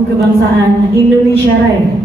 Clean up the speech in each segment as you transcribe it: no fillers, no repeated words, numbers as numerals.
lagu kebangsaan Indonesia Raya.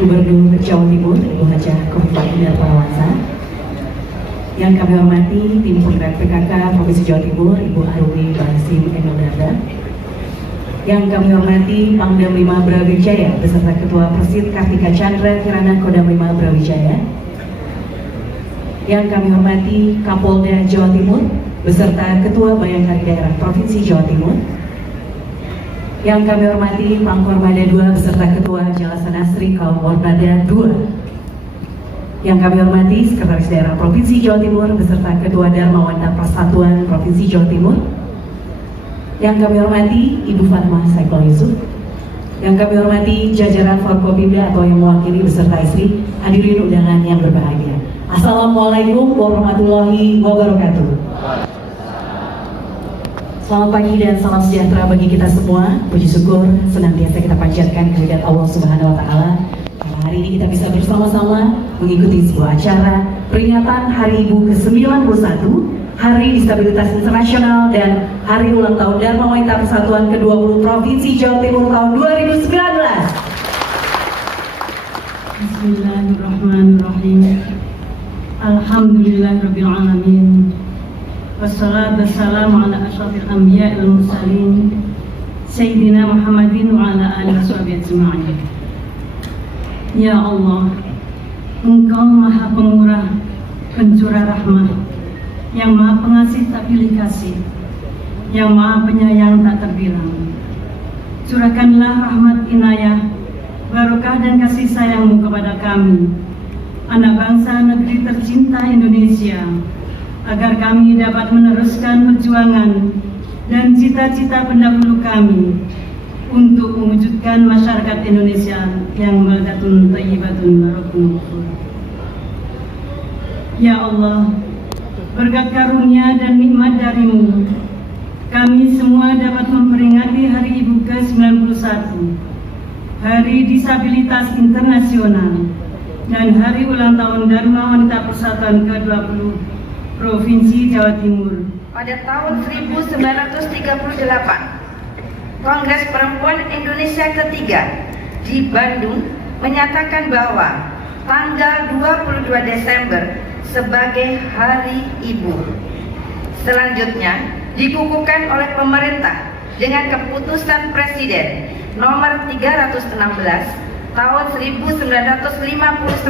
Gubernur Jawa Timur Ibu Hajah Kofifa Indar Parawansa, yang kami hormati tim penggerak PKK Provinsi Jawa Timur Ibu Arumi Basim Enodada, yang kami hormati Pangdam 5 Brawijaya beserta Ketua Persit Kartika Chandra Kirana Kodam 5 Brawijaya, yang kami hormati Kapolda Jawa Timur beserta Ketua Bayangkari Daerah Provinsi Jawa Timur, yang kami hormati Pangkormada 2 beserta Ketua Jalasana Sri Kaumornada 2, yang kami hormati Sekretaris Daerah Provinsi Jawa Timur beserta Ketua Dharmawanta Persatuan Provinsi Jawa Timur, yang kami hormati Ibu Fatma Saiful Yusuf, yang kami hormati jajaran Forkopimda atau yang mewakili beserta istri, hadirin undangan yang berbahagia. Assalamualaikum warahmatullahi wabarakatuh. Selamat pagi dan salam sejahtera bagi kita semua. Puji syukur senantiasa kita panjatkan kehadirat Allah Subhanahu wa Ta'ala. Karena hari ini kita bisa bersama-sama mengikuti sebuah acara peringatan Hari Ibu ke-91, Hari Disabilitas Internasional dan Hari Ulang Tahun Dharma Wanita Persatuan ke-20 Provinsi Jawa Timur tahun 2019. Bismillahirrahmanirrahim. Alhamdulillahirabbil alamin. Wassalatu wassalamu ala asyrafil anbiya'i wal mursalin Sayyidina Muhammadin wa ala alihi washabihi ajma'in. Ya Allah, Engkau Maha Pemurah, Pencurah Rahmah, yang Maha Pengasih tak pilih kasih, yang Maha Penyayang tak terbilang. Curahkanlah rahmat inayah, barokah dan kasih sayang-Mu kepada kami, anak bangsa negeri tercinta Indonesia, agar kami dapat meneruskan perjuangan dan cita-cita pendahulu kami untuk mewujudkan masyarakat Indonesia yang baldatun thayyibatun wa rabbun ghafur. Ya Allah, berkat karunia dan nikmat dari-Mu, kami semua dapat memperingati Hari Ibu ke-91, Hari Disabilitas Internasional, dan Hari Ulang Tahun Dharma Wanita Persatuan ke-20 Provinsi Jawa Timur. Pada tahun 1938, Kongres Perempuan Indonesia ketiga di Bandung menyatakan bahwa tanggal 22 Desember sebagai Hari Ibu. Selanjutnya dikukuhkan oleh pemerintah dengan keputusan Presiden nomor 316 tahun 1959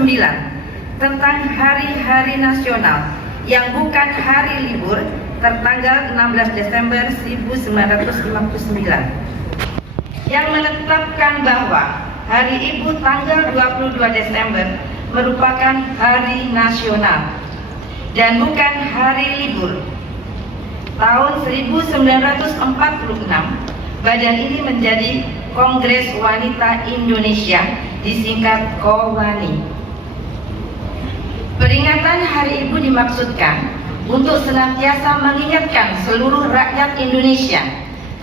tentang hari-hari nasional yang bukan hari libur tertanggal 16 Desember 1959 yang menetapkan bahwa Hari Ibu tanggal 22 Desember merupakan hari nasional dan bukan hari libur. Tahun 1946, badan ini menjadi Kongres Wanita Indonesia, disingkat KOWANI. Peringatan Hari Ibu dimaksudkan untuk senantiasa mengingatkan seluruh rakyat Indonesia,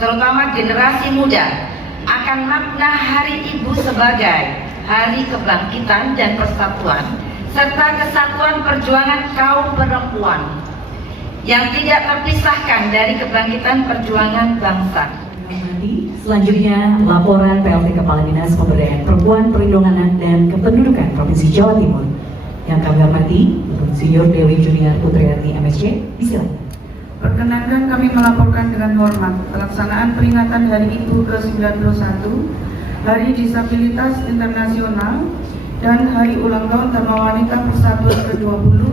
terutama generasi muda, akan makna Hari Ibu sebagai hari kebangkitan dan persatuan, serta kesatuan perjuangan kaum perempuan yang tidak terpisahkan dari kebangkitan perjuangan bangsa. Selanjutnya, laporan PLT Kepala Dinas Pemberdayaan Perempuan, Perlindungan Anak dan Kependudukan Provinsi Jawa Timur. Yang kami hormati, Insinyur Dewi Junior Putriati MSc, disilakan. Perkenankan kami melaporkan dengan hormat pelaksanaan peringatan Hari Ibu ke-91, Hari Disabilitas Internasional, dan Hari Ulang Tahun Dharma Wanita Persatuan ke-20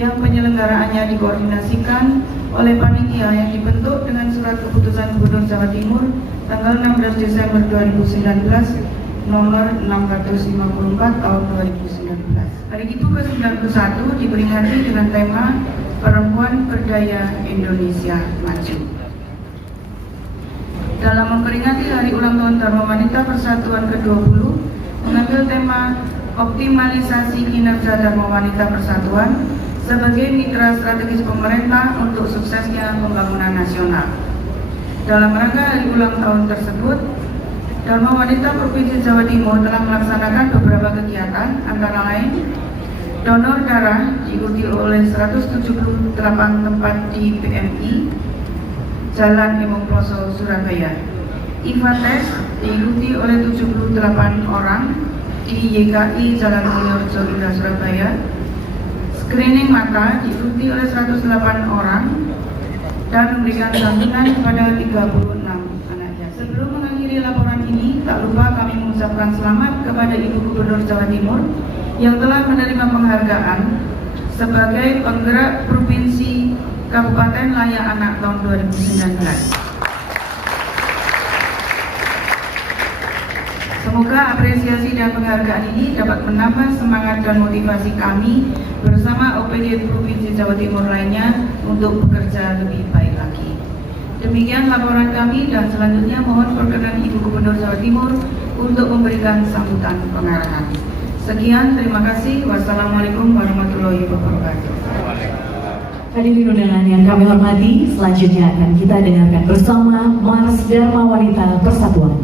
yang penyelenggaraannya dikoordinasikan oleh panitia yang dibentuk dengan surat keputusan Gubernur Jawa Timur tanggal 16 Desember 2019 nomor 654 tahun 2019. Hari Ibu ke-91 diperingati dengan tema Perempuan Berdaya Indonesia Maju. Dalam memperingati Hari Ulang Tahun Dharma Wanita Persatuan ke-20 mengambil tema optimalisasi kinerja Dharma Wanita Persatuan sebagai mitra strategis pemerintah untuk suksesnya pembangunan nasional. Dalam rangka Hari Ulang Tahun tersebut, Dharma Wanita Provinsi Jawa Timur telah melaksanakan beberapa kegiatan, antara lain donor darah diikuti oleh 178 tempat di PMI Jalan Imam Ploso, Surabaya. IVA tes diikuti oleh 78 orang di YKI Jalan Mulyorejo, Indah, Surabaya. Screening mata diikuti oleh 108 orang dan memberikan santunan kepada 36 anak yatim. Sebelum mengakhiri laporan ini, tak lupa kami mengucapkan selamat kepada Ibu Gubernur Jawa Timur yang telah menerima penghargaan sebagai penggerak Provinsi Kabupaten Layak Anak tahun 2019. Semoga apresiasi dan penghargaan ini dapat menambah semangat dan motivasi kami bersama OPD Provinsi Jawa Timur lainnya untuk bekerja lebih baik lagi. Demikian laporan kami, dan selanjutnya mohon perkenan Ibu Gubernur Jawa Timur untuk memberikan sambutan pengarahan. Sekian, terima kasih. Wassalamualaikum warahmatullahi wabarakatuh. Hadirin undangan yang kami hormati, selanjutnya akan kita dengarkan bersama Mars Dharma Wanita Persatuan.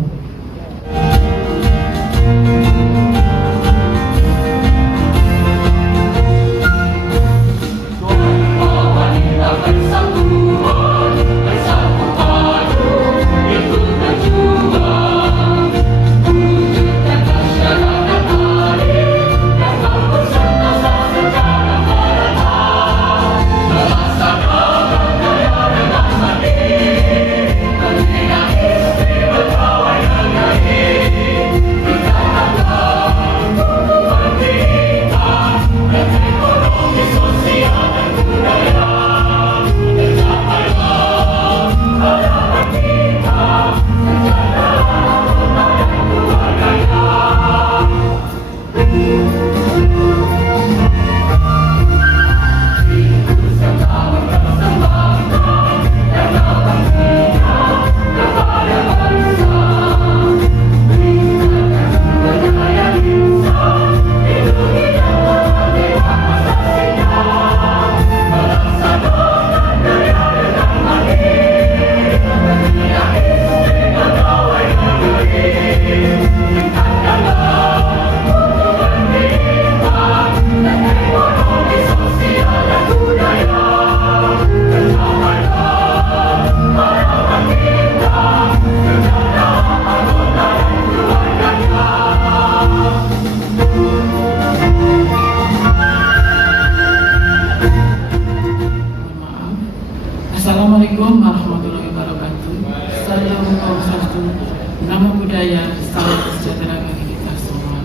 Assalamualaikum warahmatullahi wabarakatuh. Salam Om Swastiastu, nama budaya, salam sejahtera bagi kita semua.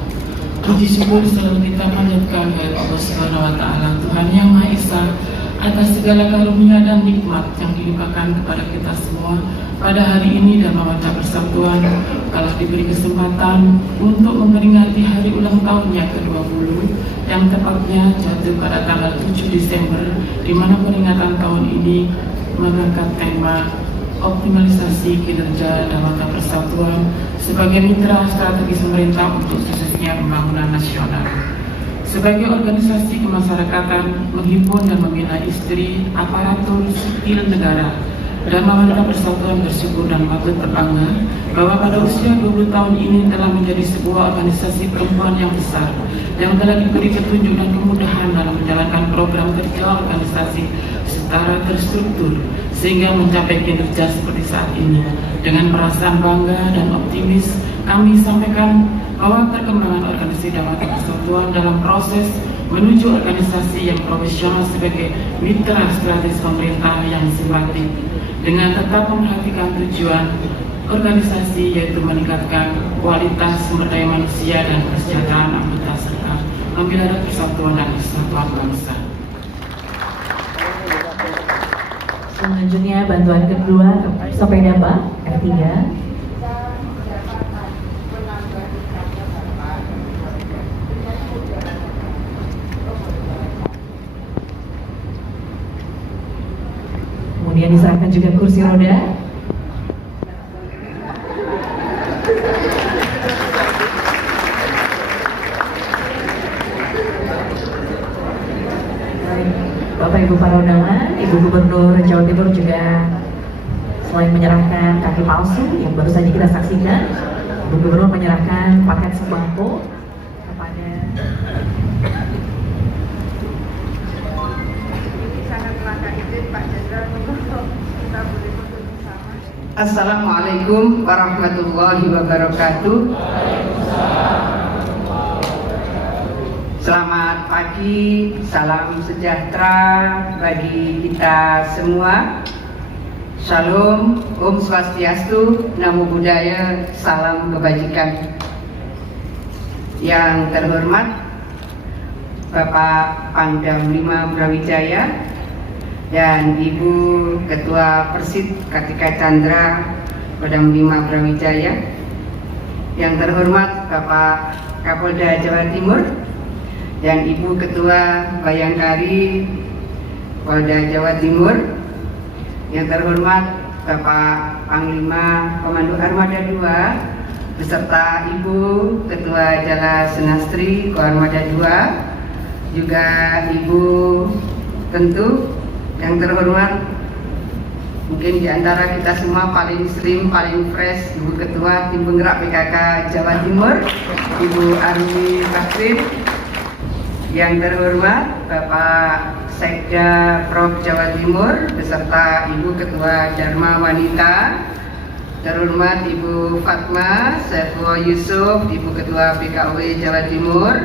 Puji syukur selalu kita panjatkan kepada Allah Subhanahu wa Ta'ala, Tuhan Yang Maha Esa, atas segala karunia dan nikmat yang dilimpahkan kepada kita semua. Pada hari ini Dharma Wanita Persatuan telah diberi kesempatan untuk memperingati hari ulang tahunnya ke-20 yang tepatnya jatuh pada tanggal 7 Desember, di mana peringatan tahun ini mengangkat tema optimalisasi kinerja Dharma Wanita Persatuan sebagai mitra strategis pemerintah untuk suksesnya pembangunan nasional. Sebagai organisasi kemasyarakatan menghimpun dan membina istri aparatur sipil negara, Dharma Wanita Persatuan bersyukur dan patut berbangga bahwa pada usia 20 tahun ini telah menjadi sebuah organisasi perempuan yang besar yang telah diberi petunjuk dan kemudahan dalam menjalankan program kerja organisasi secara terstruktur sehingga mencapai kinerja seperti saat ini. Dengan perasaan bangga dan optimis, kami sampaikan bahwa perkembangan organisasi Dharma Wanita Persatuan dalam proses menuju organisasi yang profesional sebagai mitra strategis pemerintah yang simpatik dengan tetap memperhatikan tujuan organisasi, yaitu meningkatkan kualitas sumber daya manusia dan kesejahteraan anggota serta membela persatuan dan kesatuan bangsa. Selanjutnya bantuan kedua sepeda bak R3. Kemudian diserahkan juga kursi roda. Bapak Ibu para undangan, Ibu Gubernur Jawa Timur juga selain menyerahkan kaki palsu yang baru saja kita saksikan, Ibu Gubernur menyerahkan paket sembako kepada Assalamualaikum warahmatullahi wabarakatuh. Selamat pagi, salam sejahtera bagi kita semua. Shalom, Om Swastiastu, Namo Buddhaya, salam kebajikan. Yang terhormat Bapak Pangdam 5 Brawijaya dan Ibu Ketua Persid Kartika Chandra Pangdam 5 Brawijaya. Yang terhormat Bapak Kapolda Jawa Timur dan Ibu Ketua Bayangkari Polda Jawa Timur. Yang terhormat Bapak Panglima Komando Armada 2 beserta Ibu Ketua Jala Senastri Koarmada 2, juga Ibu tentu Yang terhormat, mungkin di antara kita semua paling sering, paling fresh, Ibu Ketua Tim Penggerak PKK Jawa Timur, Ibu Armi Bakrin. Yang terhormat, Bapak Sekda Prof Jawa Timur beserta Ibu Ketua Dharma Wanita. Terhormat Ibu Fatma Saiful Yusuf, Ibu Ketua BKW Jawa Timur.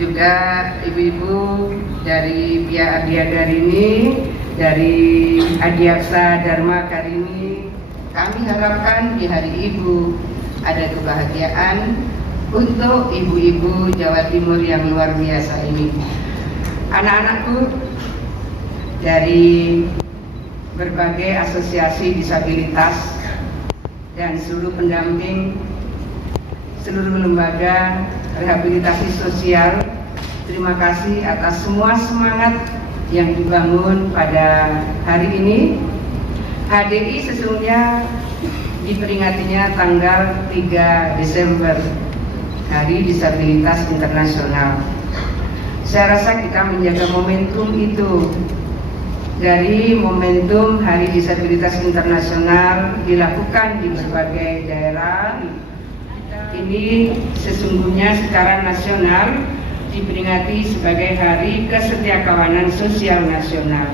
Juga ibu-ibu dari pihak Adia Darini, dari Adiaksa Dharma Karini. Kami harapkan di Hari Ibu ada kebahagiaan untuk ibu-ibu Jawa Timur yang luar biasa ini. Anak-anakku dari berbagai asosiasi disabilitas dan seluruh pendamping, seluruh lembaga rehabilitasi sosial, terima kasih atas semua semangat yang dibangun pada hari ini. HDI sesungguhnya diperingatinya tanggal 3 Desember, Hari Disabilitas Internasional. Saya rasa kita menjaga momentum itu. Dari momentum Hari Disabilitas Internasional dilakukan di berbagai daerah. Ini sesungguhnya secara nasional diperingati sebagai Hari Kesetiakawanan Sosial Nasional.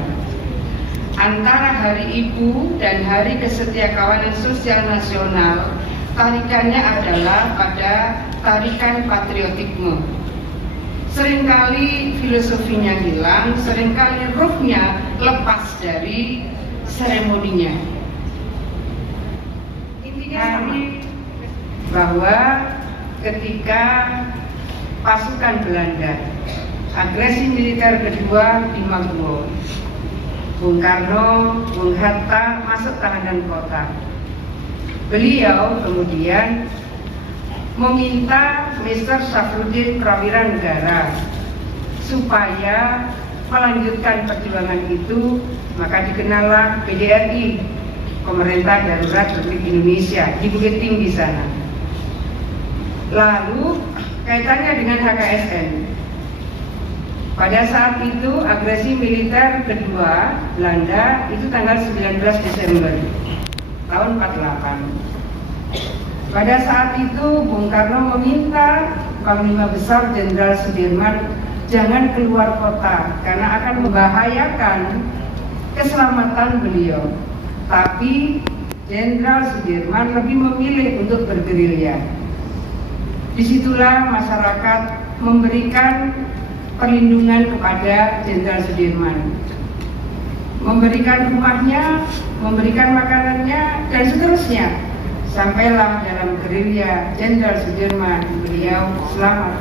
Antara Hari Ibu dan Hari Kesetiakawanan Sosial Nasional, tarikannya adalah pada tarikan patriotisme. Seringkali filosofinya hilang, seringkali ruhnya lepas dari seremoninya. Intinya sama, bahwa ketika pasukan Belanda agresi militer kedua di Maguwo, Bung Karno, Bung Hatta masuk tahanan kota. Beliau kemudian meminta Mr. Safruddin Prawira Negara supaya melanjutkan perjuangan itu, maka dikenallah PDRI, Pemerintah Darurat Republik Indonesia, di Bukit Tinggi sana. Lalu kaitannya dengan HKSN. Pada saat itu agresi militer kedua Belanda itu tanggal 19 Desember tahun 48. Pada saat itu Bung Karno meminta Panglima Besar Jenderal Sudirman jangan keluar kota karena akan membahayakan keselamatan beliau. Tapi Jenderal Sudirman lebih memilih untuk bergerilya. Disitulah masyarakat memberikan perlindungan kepada Jenderal Sudirman, memberikan rumahnya, memberikan makanannya, dan seterusnya. Sampailah dalam gerilya Jenderal Sudirman, beliau selamat.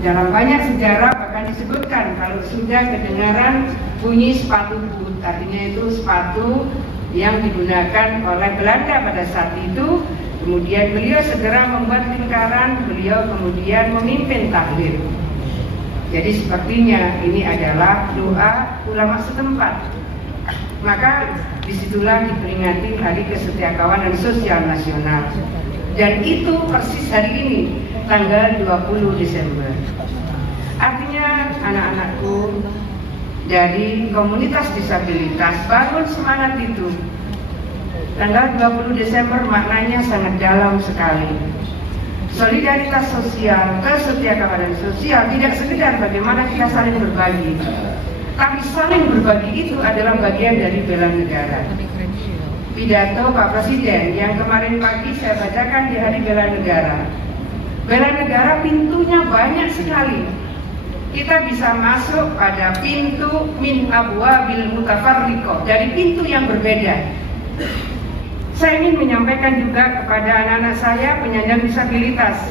Dalam banyak sejarah bahkan disebutkan kalau sudah kedengaran bunyi sepatu boot, artinya itu sepatu yang digunakan oleh Belanda pada saat itu. Kemudian beliau segera membuat lingkaran, beliau kemudian memimpin tahlil. Jadi sepertinya ini adalah doa ulama setempat. Maka disitulah diperingati Hari Kesetiakawanan Sosial Nasional. Dan itu persis hari ini, tanggal 20 Desember. Artinya anak-anakku dari komunitas disabilitas bangun semangat itu. Tanggal 20 Desember maknanya sangat dalam sekali. Solidaritas sosial, kesetiakawanan sosial tidak sekedar bagaimana kita saling berbagi, tapi saling berbagi itu adalah bagian dari bela negara. Pidato Pak Presiden yang kemarin pagi saya bacakan di Hari Bela Negara. Bela negara pintunya banyak sekali. Kita bisa masuk pada pintu min abwabil mutafarriqah, dari pintu yang berbeda. Saya ingin menyampaikan juga kepada anak-anak saya penyandang disabilitas.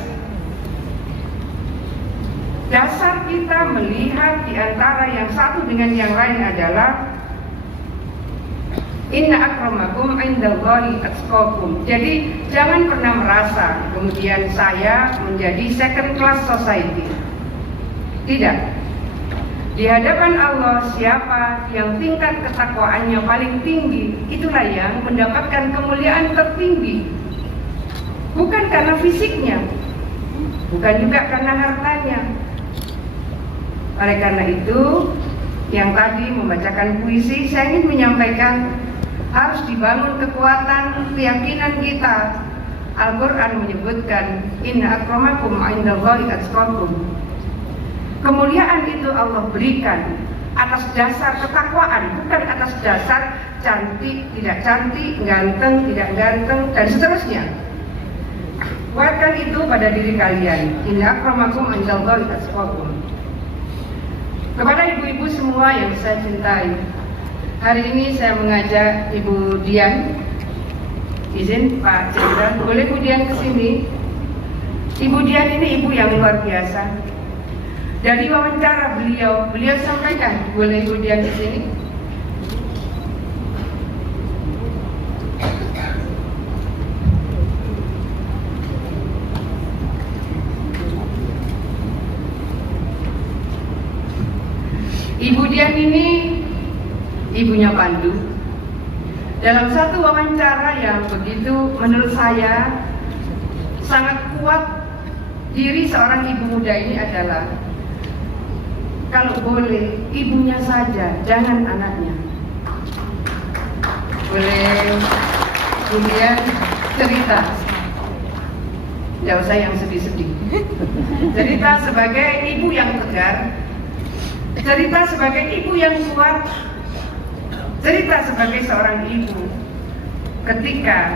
Dasar kita melihat di antara yang satu dengan yang lain adalah inna akramakum indallahi atqakum. Jadi jangan pernah merasa kemudian saya menjadi second class society. Tidak. Di hadapan Allah, siapa yang tingkat ketakwaannya paling tinggi, itulah yang mendapatkan kemuliaan tertinggi. Bukan karena fisiknya, bukan juga karena hartanya. Oleh karena itu, yang tadi membacakan puisi, saya ingin menyampaikan harus dibangun kekuatan keyakinan kita. Al-Quran menyebutkan inna akramakum indallahi atqakum. Kemuliaan itu Allah berikan atas dasar ketakwaan, bukan atas dasar cantik, tidak cantik, ganteng, tidak ganteng, dan seterusnya. Kuatkan itu pada diri kalian. Inna akramakum indallahi atqakum. Kepada ibu-ibu semua yang saya cintai, hari ini saya mengajak Ibu Dian. Izin Pak Jenderal, boleh Bu Dian ke sini? Ibu Dian ini ibu yang luar biasa. Dari wawancara beliau sampaikan, boleh Ibu Dian di sini? Ibu Dian ini ibunya Pandu. Dalam satu wawancara yang begitu menurut saya sangat kuat, diri seorang ibu muda ini adalah kalau boleh ibunya saja, jangan anaknya. Boleh kemudian cerita, tidak usah yang sedih-sedih. Cerita sebagai ibu yang tegar, cerita sebagai ibu yang kuat, cerita sebagai seorang ibu ketika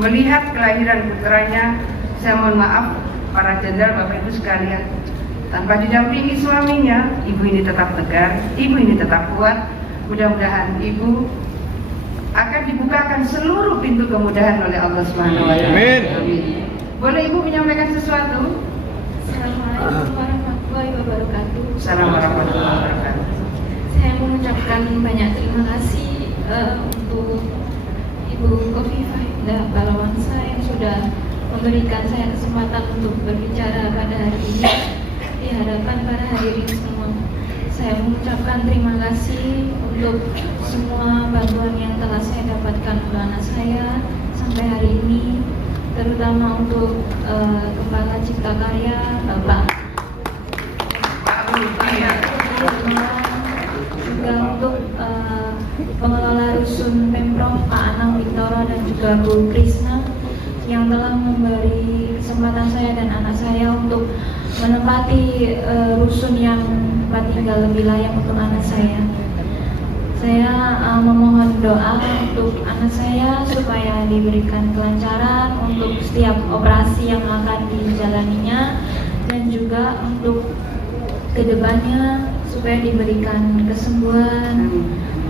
melihat kelahiran putranya. Saya mohon maaf para jenderal, Bapak Ibu sekalian, tanpa didampingi suaminya, ibu ini tetap tegar, ibu ini tetap kuat. Mudah-mudahan ibu akan dibukakan seluruh pintu kemudahan oleh Allah Subhanahu wa Ta'ala. Amin. Boleh ibu menyampaikan sesuatu? Assalamualaikum warahmatullahi wabarakatuh. Assalamualaikum warahmatullahi wabarakatuh. Saya mengucapkan banyak terima kasih untuk Ibu Khofifah Indah Parawansa yang sudah memberikan saya kesempatan untuk berbicara pada hari ini di hadapan para hadirin semua. Saya mengucapkan terima kasih untuk semua bantuan yang telah saya dapatkan untuk anak saya sampai hari ini, terutama untuk Kepala Cipta Karya Bapak juga untuk pengelola rusun Pemprov Pak Anang Wintoro dan juga Bu Krisna yang telah memberi kesempatan saya dan anak saya untuk menempati rusun yang tempat tinggal lebih layak untuk anak saya. Saya memohon doa untuk anak saya supaya diberikan kelancaran untuk setiap operasi yang akan dijalaninya, dan juga untuk kedepannya supaya diberikan kesembuhan,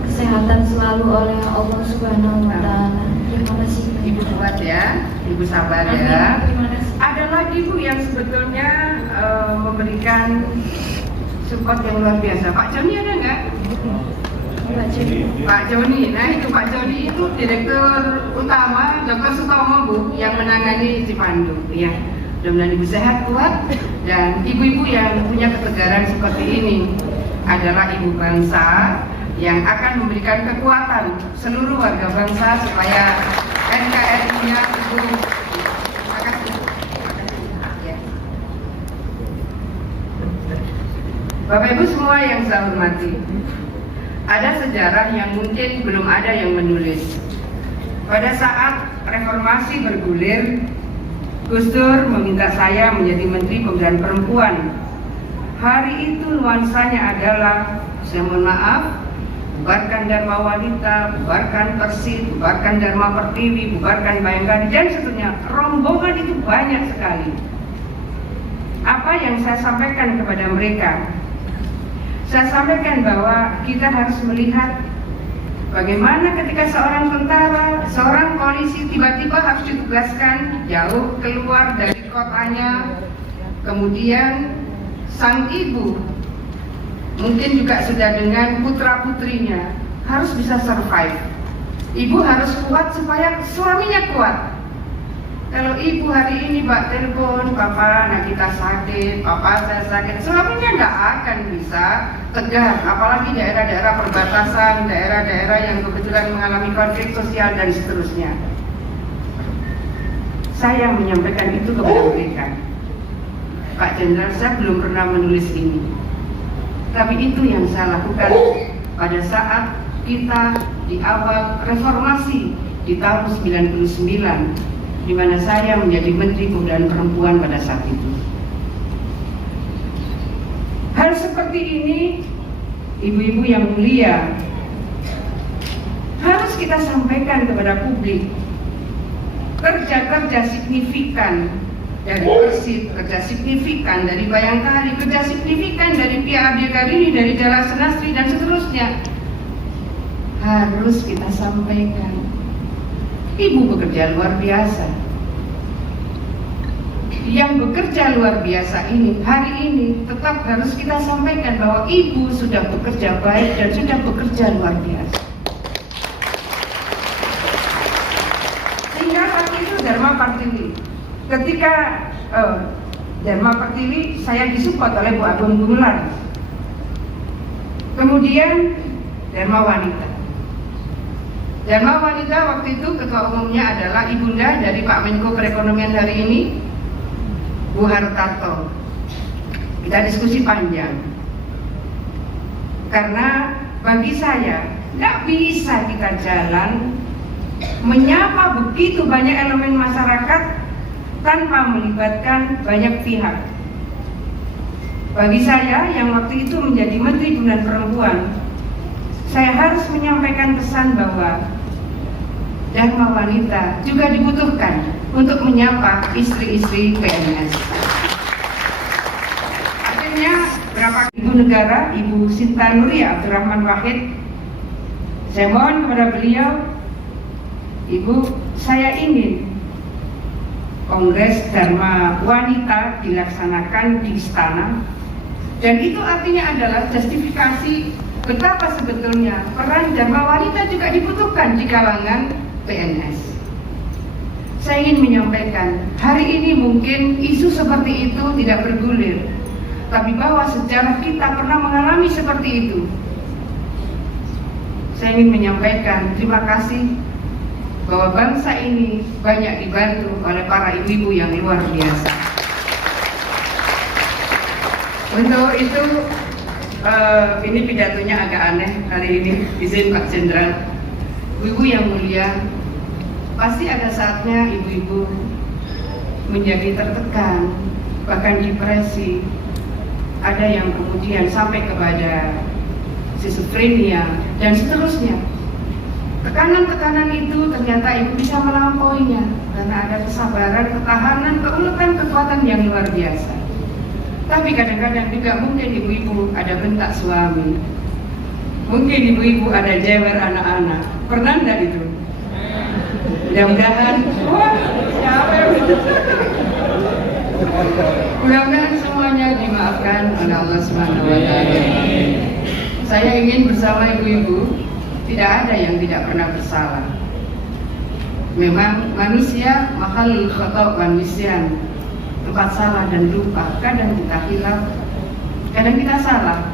kesehatan selalu oleh Allah Subhanahu wa Ta'ala. Terima kasih. Ibu kuat ya, ibu sabar ya. Terima kasih. Ada lagi Bu yang sebetulnya memberikan support yang luar biasa. Pak Joni ada nggak? Pak Joni. Nah itu Pak Joni itu Direktur Utama Dr. Sutomo Bu yang menangani Cipandu. Ya, mudah-mudahan ibu sehat, kuat, dan ibu-ibu yang punya ketegaran seperti ini adalah ibu bangsa yang akan memberikan kekuatan seluruh warga bangsa supaya NKRI-nya itu. Terima kasih. Bapak Ibu semua yang saya hormati, ada sejarah yang mungkin belum ada yang menulis. Pada saat reformasi bergulir, Gus Dur meminta saya menjadi Menteri Pemberdayaan Perempuan. Hari itu nuansanya adalah, saya mohon maaf, bubarkan Dharma Wanita, bubarkan Persi, bubarkan Dharma Pertiwi, bubarkan Bayangkari, dan seterusnya. Rombongan itu banyak sekali. Apa yang saya sampaikan kepada mereka? Saya sampaikan bahwa kita harus melihat bagaimana ketika seorang tentara, seorang polisi tiba-tiba harus ditugaskan jauh keluar dari kotanya. Kemudian sang ibu mungkin juga sudah dengan putra-putrinya harus bisa survive. Ibu harus kuat supaya suaminya kuat. Kalau ibu hari ini Pak telepon, Papa, nah kita sakit, Papa saya sakit, suaminya nggak akan bisa tegar. Apalagi daerah-daerah perbatasan, daerah-daerah yang kebetulan mengalami konflik sosial dan seterusnya. Saya menyampaikan itu kepada mereka. Pak Jenderal, saya belum pernah menulis ini. Tapi itu yang saya lakukan pada saat kita di awal reformasi di tahun 99, di mana saya menjadi Menteri Pemberdayaan Perempuan pada saat itu. Hal seperti ini, ibu-ibu yang mulia, harus kita sampaikan kepada publik. Kerja-kerja signifikan dari Persib, kerja signifikan dari Bayangkari, kerja signifikan dari PAD Karini, dari Jala Senastri dan seterusnya harus kita sampaikan. Ibu bekerja luar biasa. Yang bekerja luar biasa ini hari ini tetap harus kita sampaikan bahwa ibu sudah bekerja baik dan sudah bekerja luar biasa. Sehingga waktu itu Dharma Pertiwi, ketika Dharma Pertiwi saya disupport oleh Bu Agung Gumelar. Kemudian Dharma Wanita. Dharma Wanita waktu itu ketua umumnya adalah ibunda dari Pak Menko Perekonomian hari ini, Bu Hartarto. Kita diskusi panjang. Karena bagi saya tidak bisa kita jalan menyapa begitu banyak elemen masyarakat tanpa melibatkan banyak pihak. Bagi saya yang waktu itu menjadi Menteri Pemberdayaan Perempuan, saya harus menyampaikan pesan bahwa Dharma Wanita juga dibutuhkan untuk menyapa istri-istri PNS. Akhirnya berapa ibu negara, Ibu Sinta Nuria Abdurrahman Wahid, saya mohon kepada beliau, Ibu, saya ingin Kongres Dharma Wanita dilaksanakan di istana, dan itu artinya adalah justifikasi betapa sebetulnya peran Dharma Wanita juga dibutuhkan di kalangan PNS. Saya ingin menyampaikan, hari ini mungkin isu seperti itu tidak bergulir, tapi bahwa sejarah kita pernah mengalami seperti itu. Saya ingin menyampaikan terima kasih bahwa bangsa ini banyak dibantu oleh para ibu-ibu yang luar biasa. Untuk itu, ini pidatonya agak aneh hari ini, izin Pak Jenderal. Ibu yang mulia, pasti ada saatnya ibu-ibu menjadi tertekan, bahkan depresi. Ada yang kemudian sampai kepada skizofrenia dan seterusnya. Tekanan-tekanan itu ternyata ibu bisa melampauinya karena ada kesabaran, ketahanan, keuletan, kekuatan yang luar biasa. Tapi kadang-kadang juga mungkin ibu-ibu ada bentak suami, mungkin ibu-ibu ada jewer anak-anak. Pernah enggak itu? Mudah-mudahan, wah, siapa yang mudah-mudahan semuanya dimaafkan oleh Allah SWT. Saya ingin bersama ibu-ibu, tidak ada yang tidak pernah bersalah. Memang manusia makhluk khata' wan nisyan, tempat salah dan lupa. Kadang kita hilaf, kadang kita salah.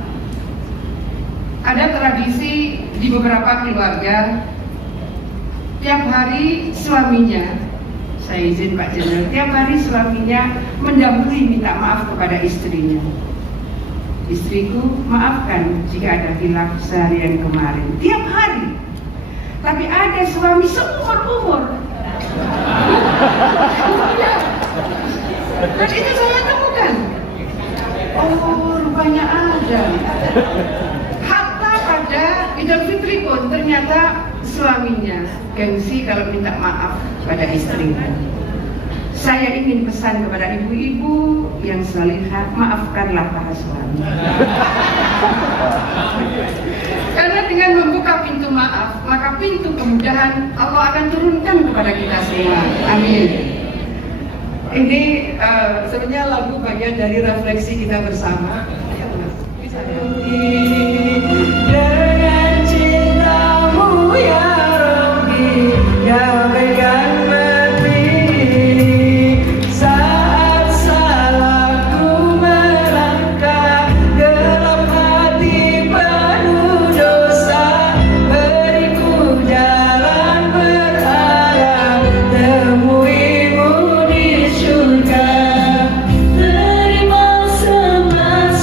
Ada tradisi di beberapa keluarga, tiap hari suaminya, saya izin Pak Jenderal, tiap hari suaminya mendahului minta maaf kepada istrinya. Istriku, maafkan jika ada hilaf seharian kemarin. Tiap hari. Tapi ada suami seumur-umur. Dan itu saya temukan. Oh, rupanya ada. Hatta pada Idul Fitri pun ternyata suaminya gengsi kalau minta maaf pada istrinya. Saya ingin pesan kepada ibu-ibu yang salihah, maafkanlah para suami. Karena dengan membuka pintu maaf, maka pintu kemudahan Allah akan turunkan kepada kita semua. Amin. Ini sebenarnya lagu bagian dari refleksi kita bersama. Dengan cintamu ya Rabbi, damaikan Terima semua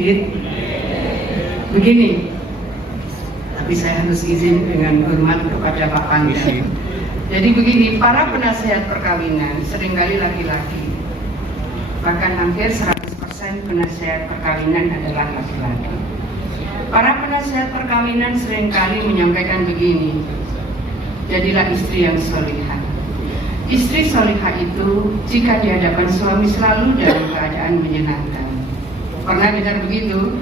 sedikit? Begini, tapi saya harus izin dengan hormat kepada Pak Pangdam. Jadi begini, para penasihat perkawinan seringkali laki-laki, bahkan hampir 100% penasihat perkawinan adalah laki-laki. Para penasihat perkawinan seringkali menyampaikan begini, jadilah istri yang solihah. Istri solihah itu jika di hadapan suami selalu dalam keadaan menyenangkan. Pernah dengar begitu?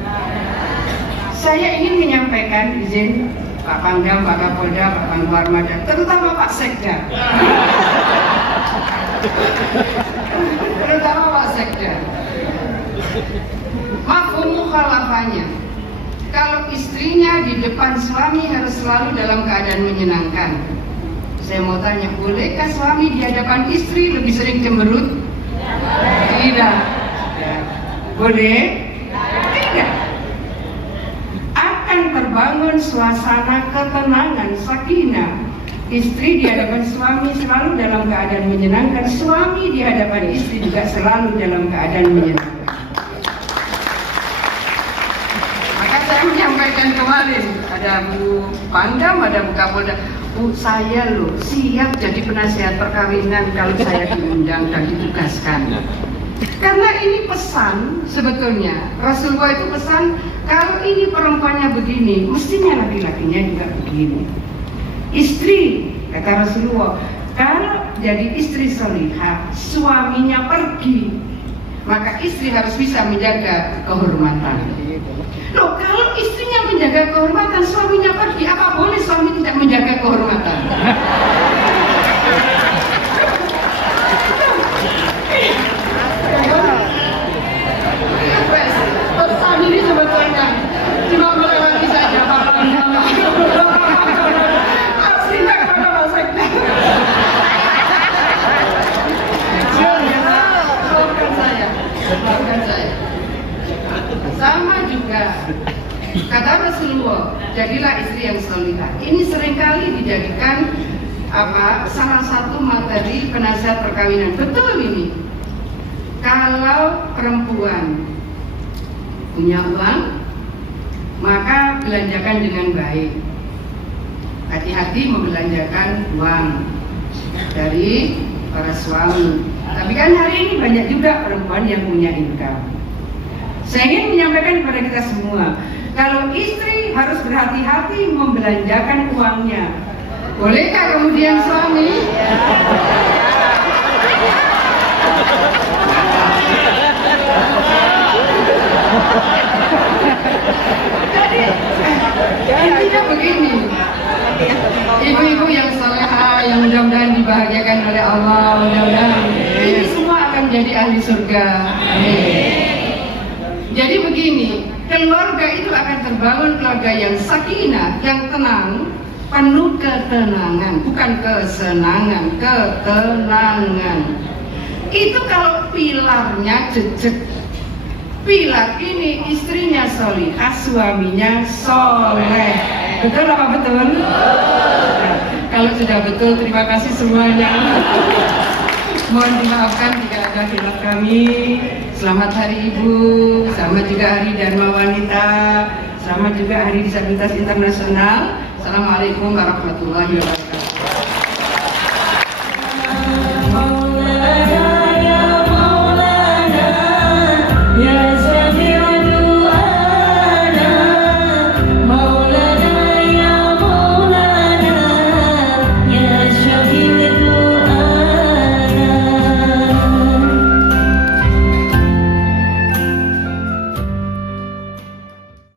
Saya ingin menyampaikan, izin Pak Pangdam, Pak Kapolda, Pak Pangdam, terutama Pak Sekda. Terutama Pak Sekda. Mafhum mukhalafahnya. Kalau istrinya di depan suami harus selalu dalam keadaan menyenangkan. Saya mau tanya, bolehkah suami di hadapan istri lebih sering cemberut? Tidak. Boleh? Tidak. Akan terbangun suasana ketenangan, sakinah. Istri di hadapan suami selalu dalam keadaan menyenangkan, suami di hadapan istri juga selalu dalam keadaan menyenangkan. Maka saya menyampaikan kemarin, ada Bu Pangdam, ada Bu Kapolda, Bu, saya loh siap jadi penasihat perkawinan kalau saya diundang dan ditugaskan. Karena ini pesan sebetulnya, Rasulullah itu pesan, kalau ini perempuannya begini, mestinya laki-lakinya juga begini. Istri, kata Rasulullah, kalau jadi istri solihah, suaminya pergi, maka istri harus bisa menjaga kehormatan. Loh, kalau istrinya menjaga kehormatan, suaminya pergi, apa boleh suami tidak menjaga kehormatan? Pesan ini sebetulnya cuma melewati saja Pak Pangdam. Aslinya kepada Pak Sekda. Maafkan saya. Sama juga kata Rasulullah, jadilah istri yang solihah. Ini seringkali dijadikan salah satu materi penasihat perkawinan. Betul ini. Kalau perempuan punya uang, maka belanjakan dengan baik. Hati-hati membelanjakan uang dari para suami. Tapi kan hari ini banyak juga perempuan yang punya income. Saya ingin menyampaikan kepada kita semua, kalau istri harus berhati-hati membelanjakan uangnya. Bolehkah kemudian suami? Jadi intinya begini, ibu-ibu yang salehah yang mudah-mudahan dibahagiakan oleh Allah, mudah-mudahan ini semua akan jadi ahli surga. Jadi begini, keluarga itu akan terbangun keluarga yang sakinah, yang tenang, penuh ketenangan, bukan kesenangan, ketenangan. Itu kalau pilarnya jejak. Pilar ini istrinya solihah, suaminya soleh. Betul apa betul? Nah, kalau sudah betul, terima kasih semuanya. Mohon dimaafkan jika ada khilaf kami. Selamat Hari Ibu, selamat juga Hari Dharma Wanita, selamat juga Hari Disabilitas Internasional. Assalamualaikum warahmatullahi wabarakatuh.